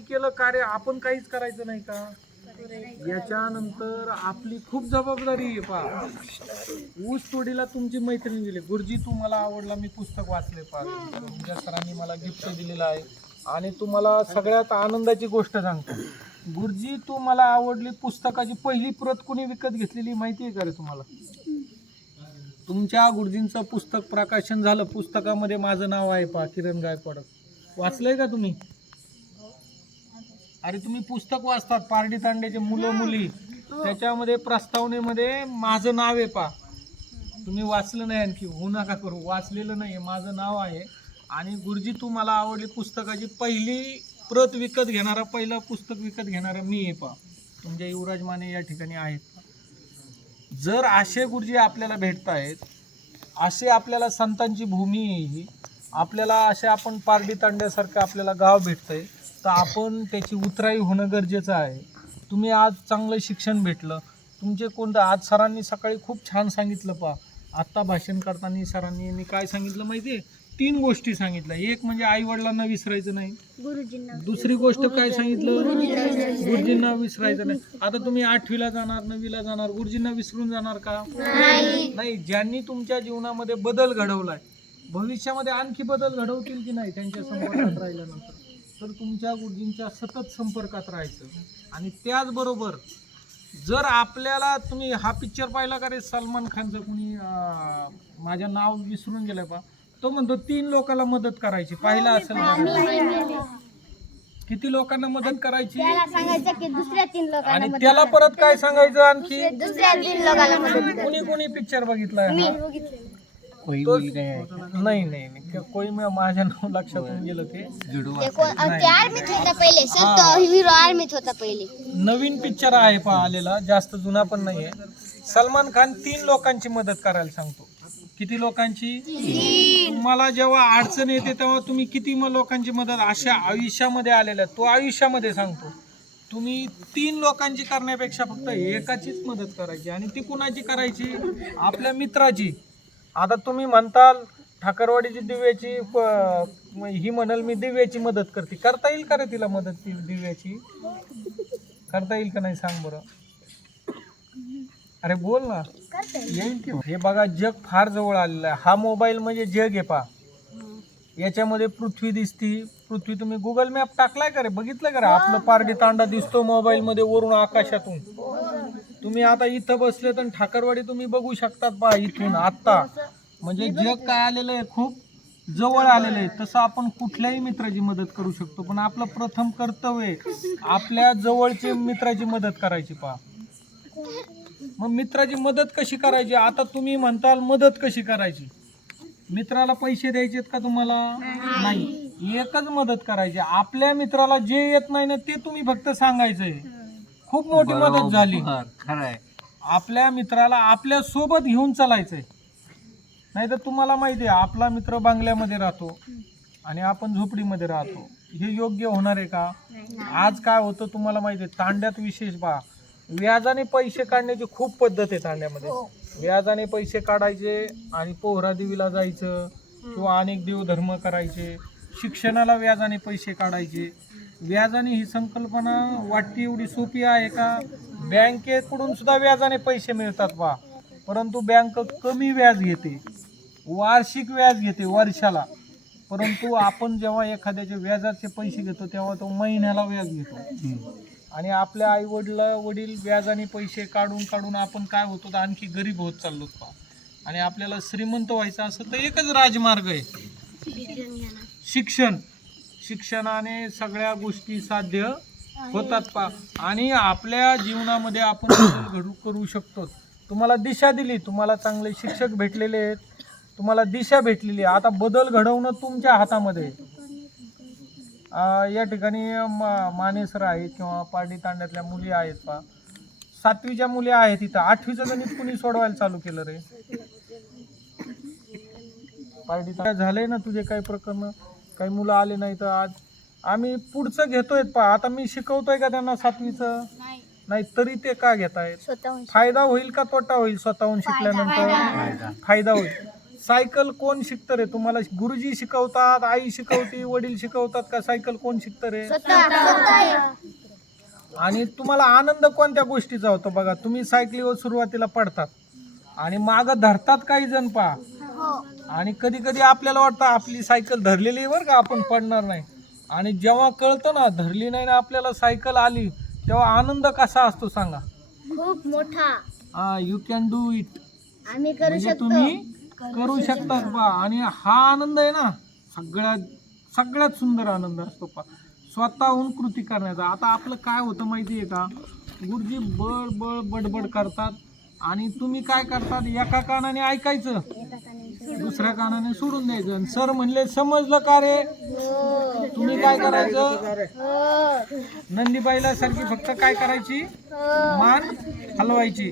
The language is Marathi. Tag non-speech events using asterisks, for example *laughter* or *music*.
केलं कार्य आपण काहीच करायचं नाही का? याच्यानंतर आपली खूप जबाबदारी आहे पा ऊस तोडीला तुमची मैत्रीण दिली. गुरुजी तू मला आवडला मी पुस्तक वाचले पा तुमच्या सरांनी मला गिफ्ट दिलेलं आहे. आणि तुम्हाला सगळ्यात आनंदाची गोष्ट सांगतो. गुरुजी तू मला आवडली पुस्तकाची पहिली प्रत कुणी विकत घेतलेली माहिती आहे का रे तुम्हाला? तुमच्या गुरुजींचं पुस्तक प्रकाशन झालं. पुस्तकामध्ये माझं नाव आहे पा किरण गायकवाड. वाचलंय का तुम्ही? अरे तुम्ही पुस्तक वाचतात पारडी तांड्याचे मुलं मुली. त्याच्यामध्ये प्रस्तावनेमध्ये माझं नाव आहे पा. तुम्ही वाचलं नाही आणखी होऊ नका करू. वाचलेलं नाही माझं नाव आहे. आणि गुरुजी तू मला आवडली पुस्तकाची पहिली प्रत विकत घेणारा पहिला पुस्तक विकत घेणारा मी आहे पा. तुमच्या युवराज माने या ठिकाणी आहेत. जर असे गुरुजी आपल्याला भेटत आहेत असे आपल्याला संतांची भूमी आहे ही आपल्याला असे आपण पारडी तांड्यासारखं आपल्याला गाव भेटतंय तर आपण त्याची उतराई होणं गरजेचं आहे. तुम्ही आज चांगलं शिक्षण भेटलं. तुमचे कोणतं? आज सरांनी सकाळी खूप छान सांगितलं पा आत्ता भाषण करताना सरांनी मी काय सांगितलं माहिती आहे तीन गोष्टी सांगितल्या. एक म्हणजे आई वडिलांना विसरायचं नाही. दुसरी गोष्ट काय सांगितलं? गुरुजींना विसरायचं नाही. आता तुम्ही आठवीला जाणार नववीला जाणार. गुरुजींना विसरून जाणार का? नाही. ज्यांनी तुमच्या जीवनामध्ये बदल घडवलाय. भविष्यामध्ये आणखी बदल घडवतील की नाही? त्यांच्या संपर्कात राहिल्यानंतर. तर तुमच्या गुरुजींच्या सतत संपर्कात राहायचं. आणि त्याचबरोबर जर आपल्याला तुम्ही हा पिक्चर पाहिला का रे सलमान खानचं कुणी अं, माझं नाव विसरून गेलं पा तो म्हणतो तीन लोकांना मदत करायची. पाहिला असेल? किती लोकांना मदत करायची? त्याला सांगायचं की दुसऱ्या तीन लोकांना आणि त्याला परत काय सांगायचं आणखी? दुसऱ्या तीन लोकांना मदत कर. कुणी कुणी पिक्चर बघितलाय मी बघितलं तो- नाही नाही नाही ते कोई मी- माझ्या नाव लक्षातून गेलं ते. ते कोण अं, ते आर्मीत होता पहिले सर तो हिरो आर्मीत होता पहिले. नवीन पिक्चर आहे पहा आलेला जास्त जुना पण नाहीये. सलमान खान तीन लोकांची मदत करायला सांगतो. किती लोकांची? तुम्हाला जेव्हा अडचण येते तेव्हा तुम्ही किती म लोकांची मदत अशा आयुष्यामध्ये आलेल्या तो आयुष्यामध्ये सांगतो. तुम्ही तीन लोकांची करण्यापेक्षा फक्त एकाचीच मदत करायची आणि ती कुणाची करायची? आपल्या मित्राची. आता तुम्ही म्हणताल ठाकरवाडीची दिव्याची ही म्हणाल मी दिव्याची मदत करते. करता येईल का रे तिला मदत ती दिव्याची? करता येईल का नाही सांग बरं. अरे बोल ना. येईल की हे बघा जग फार जवळ आलेलं आहे. हा मोबाईल म्हणजे जग आहे पा. याच्यामध्ये पृथ्वी दिसती. पृथ्वी तुम्ही गुगल मॅप टाकलाय का रे? बघितलं का रे? आपलं पारडी तांडा दिसतो मोबाईल मध्ये वरून आकाशातून. तुम्ही आता इथं बसले तर ठाकरवाडी तुम्ही बघू शकतात पहा इथून आत्ता. म्हणजे जग काय आलेलं आहे खूप जवळ आलेलं आहे. तसं आपण कुठल्याही मित्राची मदत करू शकतो पण आपलं प्रथम कर्तव्य आहे आपल्या जवळचे मित्राची मदत करायची पहा. मग मित्राची मदत कशी करायची? आता तुम्ही म्हणताल मदत कशी करायची? मित्राला पैसे द्यायचेत का तुम्हाला? नाही. एकच मदत करायची. आपल्या मित्राला जे येत नाही ना ते तुम्ही फक्त सांगायचंय. खूप मोठी मदत झाली. खरंय. आपल्या मित्राला आपल्यासोबत घेऊन चालायचंय. नाही तर तुम्हाला माहिती आहे आपला मित्र बंगल्यामध्ये राहतो आणि आपण झोपडीमध्ये राहतो. हे योग्य होणार आहे का? आज काय होतं तुम्हाला माहिती आहे तांड्यात विशेष बा व्याजाने पैसे काढण्याची खूप पद्धत आहे तांड्यामध्ये. व्याजाने पैसे काढायचे आणि पोहरा देवीला जायचं किंवा अनेक देवधर्म करायचे. शिक्षणाला व्याजाने पैसे काढायचे. व्याजाने ही संकल्पना वाटते एवढी सोपी आहे का? बँकेकडून सुद्धा व्याजाने पैसे मिळतात बा. परंतु बँक कमी व्याज घेते. वार्षिक व्याज घेते वर्षाला. परंतु आपण जेव्हा एखाद्याचे व्याजाचे पैसे घेतो तेव्हा तो महिन्याला व्याज घेतो. आणि आपल्या आई वडील वडील व्याजाने पैसे काढून काढून आपण काय होतो तर आणखी गरीब होत चाललो पा आणि आपल्याला श्रीमंत व्हायचं असं तर एकच राजमार्ग आहे. शिक्षण. शिक्षणाने सगळ्या गोष्टी साध्य होतात पा. आणि आपल्या जीवनामध्ये आपण बदल *coughs* घडू करू शकतो. तुम्हाला दिशा दिली. तुम्हाला चांगले शिक्षक भेटलेले आहेत. तुम्हाला दिशा भेटलेली आहे. आता बदल घडवणं तुमच्या हातामध्ये आहे. या ठिकाणी म- माने सर आहेत किंवा पारडी तांड्यातल्या मुली आहेत पा. सातवीच्या मुली आहेत इथं. आठवीचं गणित कुणी सोडवायला चालू केलं रे? पार्टी काय झालंय ना तुझे काही प्रकरण? काही मुलं आले नाही तर आज. आम्ही पुढचं घेतोय पा. आता मी शिकवतोय का त्यांना सातवीचं? नाही. नाही तरी ते का घेत आहेत स्वतःहून फायदा होईल का तोटा होईल स्वतःहून शिकल्यानंतर? फायदा. होईल. सायकल कोण शिकतं रे? तुम्हाला गुरुजी शिकवतात आई शिकवते वडील शिकवतात का? सायकल कोण शिकतं रे? आणि तुम्हाला आनंद कोणत्या गोष्टीचा होतो बघा? तुम्ही सायकलीवर सुरुवातीला पडतात आणि माग धरतात काही जण पा. आणि कधी कधी आपल्याला वाटतं आपली सायकल धरलेली आहे बरं का आपण पडणार नाही. आणि जेव्हा कळतं ना धरली नाही ना आपल्याला सायकल आली तेव्हा आनंद कसा असतो सांगा. खूप मोठा. हा यू कॅन डू इट आम्ही करू म्हणजे शकतो. तुम्ही करू शकतात बा. आणि हा आनंद आहे ना सगळ्यात सगळ्यात सुंदर आनंद असतो पा. स्वतःहून कृती करण्याचा. आता आपलं काय होतं माहिती आहे का? गुरुजी बळ बळ बडबड करतात. आणि तुम्ही काय करतात? एका कानाने ऐकायचं. दुसऱ्या कानाने सोडून द्यायचं. आणि सर म्हणले समजलं का रे? तुम्ही काय करायचं? नंदीबाईला सारखी फक्त काय करायची? मान हलवायची.